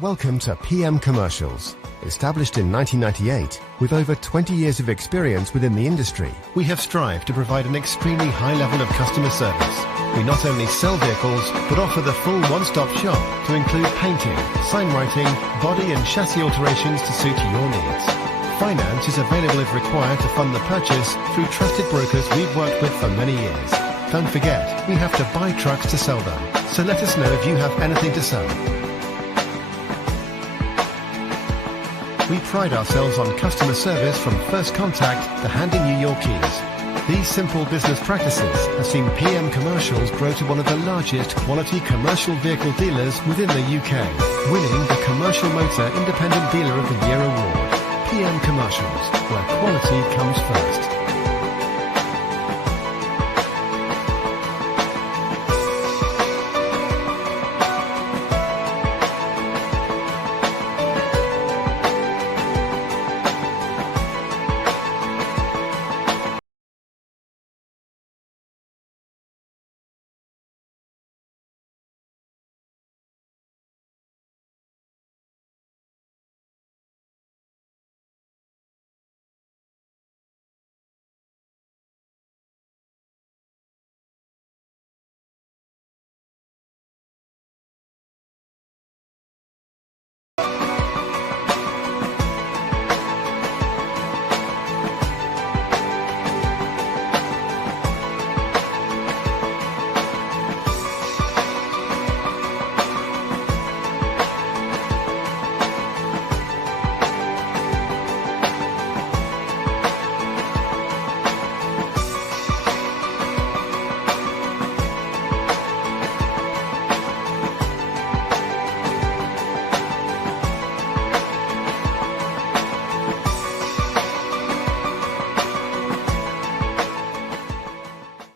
Welcome to PM Commercials. Established in 1998, with over 20 years of experience within the industry, we have strived to provide an extremely high level of customer service. We not only sell vehicles, but offer the full one-stop shop to include painting, sign writing, body and chassis alterations to suit your needs. Finance is available if required to fund the purchase through trusted brokers we've worked with for many years. Don't forget, we have to buy trucks to sell them, so let us know if you have anything to sell. We pride ourselves on customer service from first contact to handing you your keys. These simple business practices have seen PM Commercials grow to one of the largest quality commercial vehicle dealers within the UK, winning the Commercial Motor Independent Dealer of the Year award. PM Commercials, where quality comes first.